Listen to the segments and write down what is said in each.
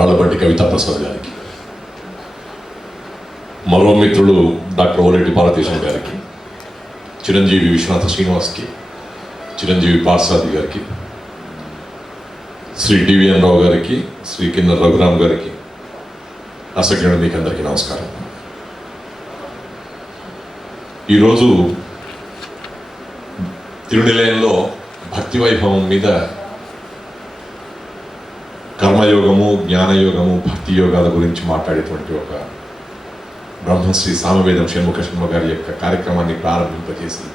రాళ్లబండి కవితా ప్రసాద్ గారికి, మరో మిత్రుడు డాక్టర్ ఓలేటి పార్వతీశం గారికి, చిరంజీవి విశ్వనాథ శ్రీనివాస్కి, చిరంజీవి పార్సాది గారికి, శ్రీ డివిఎన్ రావు గారికి, శ్రీ కిన్నర రఘురామ్ గారికి, అసలు మీకు అందరికీ నమస్కారం. ఈరోజు తిరునిలయంలో భక్తి వైభవం మీద కర్మయోగము, జ్ఞానయోగము, భక్తి యోగాల గురించి మాట్లాడేటువంటి ఒక బ్రహ్మశ్రీ సామవేదం షణ్ముఖ శర్మ గారి యొక్క కార్యక్రమాన్ని ప్రారంభింపజేసి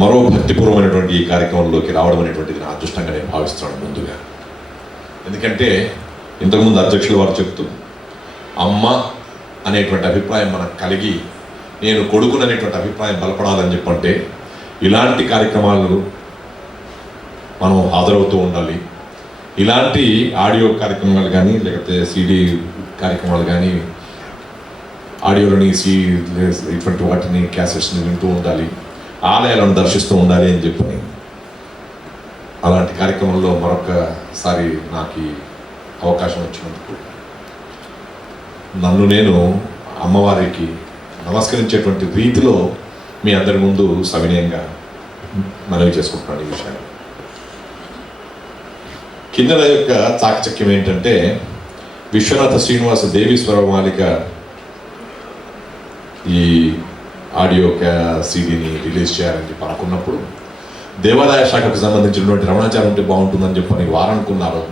మరో భక్తిపూర్వమైనటువంటి ఈ కార్యక్రమంలోకి రావడం అనేటువంటిది నా అదృష్టంగా నేను భావిస్తున్నాను. ముందుగా ఎందుకంటే ఇంతకుముందు అధ్యక్షులు వారు చెప్తూ అమ్మ అనేటువంటి అభిప్రాయం మనకు కలిగి నేను కొడుకును అనేటువంటి అభిప్రాయం బలపడాలని చెప్పంటే ఇలాంటి కార్యక్రమాలు మనం హాజరవుతూ ఉండాలి. ఇలాంటి ఆడియో కార్యక్రమాలు కానీ లేకపోతే సిడి కార్యక్రమాలు కానీ ఆడియోలోని ఇటువంటి వాటిని క్యాసెట్స్ని వింటూ ఉండాలి, ఆలయాలను దర్శిస్తూ ఉండాలి అని చెప్పి అలాంటి కార్యక్రమంలో మరొకసారి నాకు అవకాశం వచ్చినందుకు నన్ను నేను అమ్మవారికి నమస్కరించేటువంటి రీతిలో మీ అందరి ముందు సవినయంగా మనవి చేసుకుంటున్నాను. ఈ విషయాన్ని కిన్నెర యొక్క చాకచక్యం ఏంటంటే విశ్వనాథ శ్రీనివాస దేవి స్వరమాలిక ఈ ఆడియో సీడీని రిలీజ్ చేయాలని చెప్పి అనుకున్నప్పుడు దేవాదాయ శాఖకు సంబంధించినటువంటి రమణాచారం ఉంటే బాగుంటుందని చెప్పని వారు అనుకున్నారో,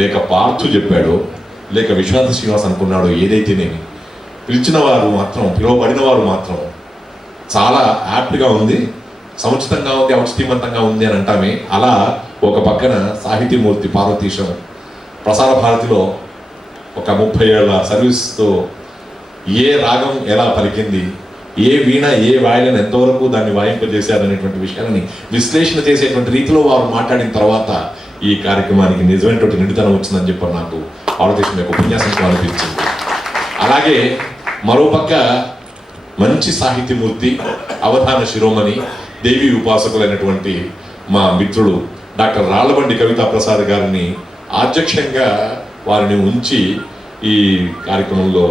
లేక పార్థు చెప్పాడో, లేక విశ్వనాథ శ్రీనివాస్ అనుకున్నాడో, ఏదైతేనేమి పిలువబడిన వారు మాత్రం చాలా యాప్ట్గా ఉంది, సముచితంగా ఉంది, ఔచిత్యవంతంగా ఉంది అని అంటామే. అలా ఒక పక్కన సాహితీమూర్తి పార్వతీశం ప్రసార భారతిలో ఒక 30 ఏళ్ల సర్వీస్తో ఏ రాగం ఎలా పలికింది, ఏ వీణ ఏ వాయిలను ఎంతవరకు దాన్ని వాయింపజేశారనేటువంటి విషయాన్ని విశ్లేషణ చేసేటువంటి రీతిలో వారు మాట్లాడిన తర్వాత ఈ కార్యక్రమానికి నిజమైనటువంటి నిండుతనం వచ్చిందని చెప్పి నాకు పార్వతీశం యొక్క ఉపన్యాసంతో అనిపించింది. అలాగే మరోపక్క మంచి సాహిత్యమూర్తి, అవధాన శిరోమణి, దేవి ఉపాసకులైనటువంటి మా మిత్రుడు డాక్టర్ రాళ్లబండి కవితా ప్రసాద్ గారిని అధ్యక్షంగా వారిని ఉంచి ఈ కార్యక్రమంలో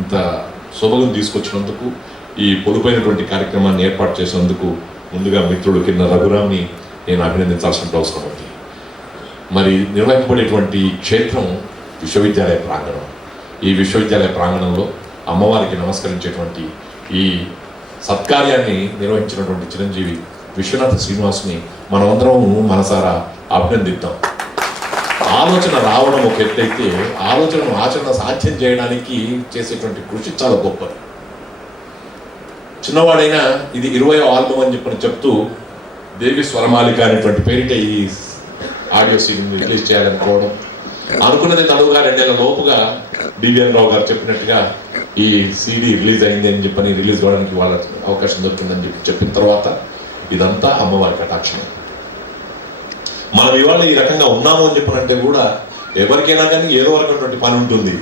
ఇంత శోభగం తీసుకొచ్చినందుకు, ఈ పొడుపైనటువంటి కార్యక్రమాన్ని ఏర్పాటు చేసినందుకు ముందుగా మిత్రుడు కిన్నర రఘురామ్ని నేను అభినందించాల్సిన అవసరం ఉంది. మరి నిర్వహింపబడేటువంటి క్షేత్రం విశ్వవిద్యాలయ ప్రాంగణం. ఈ విశ్వవిద్యాలయ ప్రాంగణంలో అమ్మవారికి నమస్కరించేటువంటి ఈ సత్కార్యాన్ని నిర్వహించినటువంటి చిరంజీవి విశ్వనాథ శ్రీనివాస్ని మనమందరం మనసారా అభినందిద్దాం. ఆలోచన రావడం ఒక ఎత్తైతే ఆలోచనను ఆచరణ సాధ్యం చేయడానికి చేసేటువంటి కృషి చాలా గొప్పది. చిన్నవాడైనా ఇది 20వ ఆల్బమ్ అని చెప్తూ దేవి స్వరమాలిక అనేటువంటి పేరిట ఈ ఆడియో సీడీని రిలీజ్ చేయాలనుకోవడం, అనుకున్నది తడువుగా 2 ఏళ్ల లోపుగా డివిఎన్ రావు గారు చెప్పినట్టుగా ఈ సీడీ రిలీజ్ అయింది అని చెప్పని రిలీజ్ అవ్వడానికి వాళ్ళ అవకాశం దొరుకుతుందని చెప్పిన తర్వాత ఇదంతా అమ్మవారి కటాక్షం. మనం ఇవాళ ఈ రకంగా ఉన్నాము అని చెప్పనంటే కూడా ఎవరికైనా కానీ ఏదో రకమైనటువంటి పని ఉంటుంది.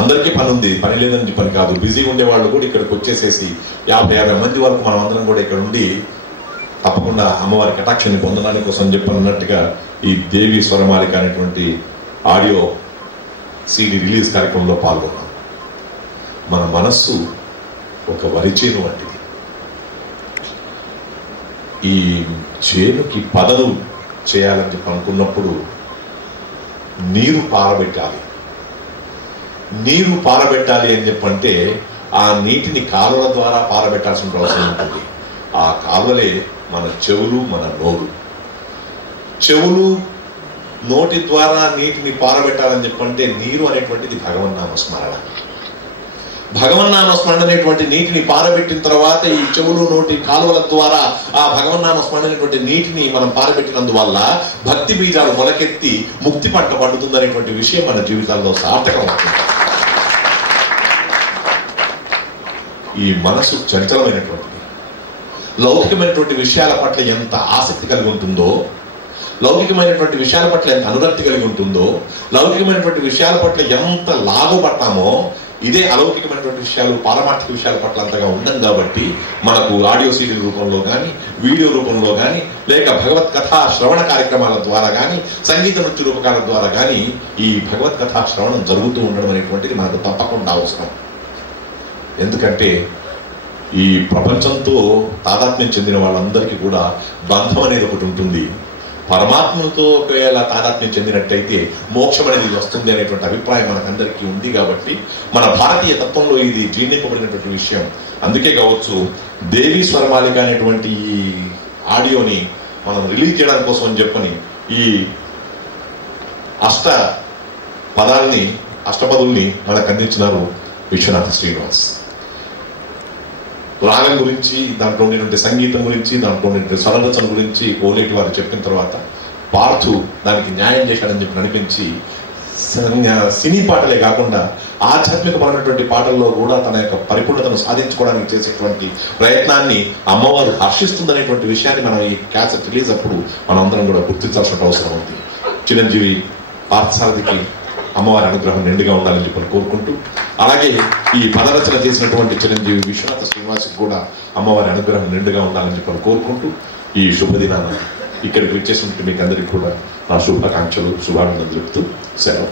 అందరికీ పని ఉంది, పని లేదని పని కాదు. బిజీగా ఉండే వాళ్ళు కూడా ఇక్కడికి వచ్చేసేసి 50 మంది వరకు మనం అందరం కూడా ఇక్కడ ఉండి తప్పకుండా అమ్మవారి కటాక్షాన్ని పొందడానికి కోసం చెప్పనున్నట్టుగా ఈ దేవి స్వరమాలిక అనేటువంటి ఆడియో సీడీ రిలీజ్ కార్యక్రమంలో పాల్గొన్నాం. మన మనస్సు ఒక వరి చేను వంటిది. ఈ చేనుకి పదను చేయాలని చెప్పి అనుకున్నప్పుడు నీరు పారబెట్టాలి. నీరు పారబెట్టాలి అని చెప్పంటే ఆ నీటిని కాలువల ద్వారా పారబెట్టాల్సిన అవసరం ఉంటుంది. ఆ కాలువలే మన చెవులు, మన నోరు. చెవులు, నోటి ద్వారా నీటిని పారబెట్టాలని చెప్పంటే నీరు అనేటువంటిది భగవన్నామ స్మరణ. భగవన్నామ స్మరణ అనేటువంటి నీటిని పారబెట్టిన తర్వాత ఈ చెవులు, నోటి కాలువల ద్వారా ఆ భగవన్నామ స్మరణ అనేటువంటి నీటిని మనం పారబెట్టినందువల్ల భక్తి బీజాలు మొలకెత్తి ముక్తి పంట పండుతుంది అనేటువంటి విషయం మన జీవితాల్లో సార్థకం అవుతుంది. ఈ మనసు చంచలమైనటువంటిది. లౌకికమైనటువంటి విషయాల పట్ల ఎంత ఆసక్తి కలిగి ఉంటుందో, లౌకికమైనటువంటి విషయాల పట్ల ఎంత అనురక్తి కలిగి ఉంటుందో, లౌకికమైనటువంటి విషయాల పట్ల ఎంత లాగుపడతామో ఇదే అలౌకికమైనటువంటి విషయాలు పారమార్థిక విషయాల పట్ల అంతగా ఉండం కాబట్టి మనకు ఆడియో సీడీల రూపంలో కానీ వీడియో రూపంలో కానీ లేక భగవత్ కథా శ్రవణ కార్యక్రమాల ద్వారా కానీ సంగీత నృత్య రూపకాల ద్వారా కానీ ఈ భగవత్ కథా శ్రవణం జరుగుతూ ఉండడం అనేటువంటిది మనకు తప్పకుండా అవసరం. ఎందుకంటే ఈ ప్రపంచంతో తాదాత్మ్యం చెందిన వాళ్ళందరికీ కూడా బంధం అనేది ఒకటి ఉంటుంది. పరమాత్మతో ఒకవేళ తాదాత్మ్యం చెందినట్టయితే మోక్షం అనేది వస్తుంది అనేటువంటి అభిప్రాయం మనకందరికీ ఉంది కాబట్టి మన భారతీయ తత్వంలో ఇది జీర్ణింపబడినటువంటి విషయం. అందుకే కావచ్చు దేవీ స్వరమాలిక అనేటువంటి ఈ ఆడియోని మనం రిలీజ్ చేయడం కోసం అని చెప్పని ఈ అష్టపదుల్ని మనకు అందించినారు విశ్వనాథ శ్రీనివాస్. రాగం గురించి, దాంట్లో ఉండేటువంటి సంగీతం గురించి, దాంట్లో ఉండేటువంటి స్వరరచన గురించి కోలేటి వారు చెప్పిన తర్వాత పార్థు దానికి న్యాయం చేశాడని చెప్పి అనిపించి సినీ పాటలే కాకుండా ఆధ్యాత్మికపరమైనటువంటి పాటల్లో కూడా తన యొక్క పరిపూర్ణతను సాధించుకోవడానికి చేసేటువంటి ప్రయత్నాన్ని అమ్మవారు హర్షిస్తుందనేటువంటి విషయాన్ని మనం ఈ క్యాసెట్ రిలీజ్ అప్పుడు మనం అందరం కూడా గుర్తించాల్సిన అవసరం ఉంది. చిరంజీవి పార్థసారథికి అమ్మవారి అనుగ్రహం నిండుగా ఉండాలని చెప్పి కోరుకుంటూ, అలాగే ఈ పదరచన చేసినటువంటి చిరంజీవి విశ్వనాథ శ్రీనివాస్కి కూడా అమ్మవారి అనుగ్రహం నిండుగా ఉండాలని చెప్పి కోరుకుంటూ ఈ శుభదినాన ఇక్కడికి వచ్చేసినట్టు మీకు అందరికీ కూడా నా శుభాకాంక్షలు శుభాభినందనలు చెప్తూ సెలవు.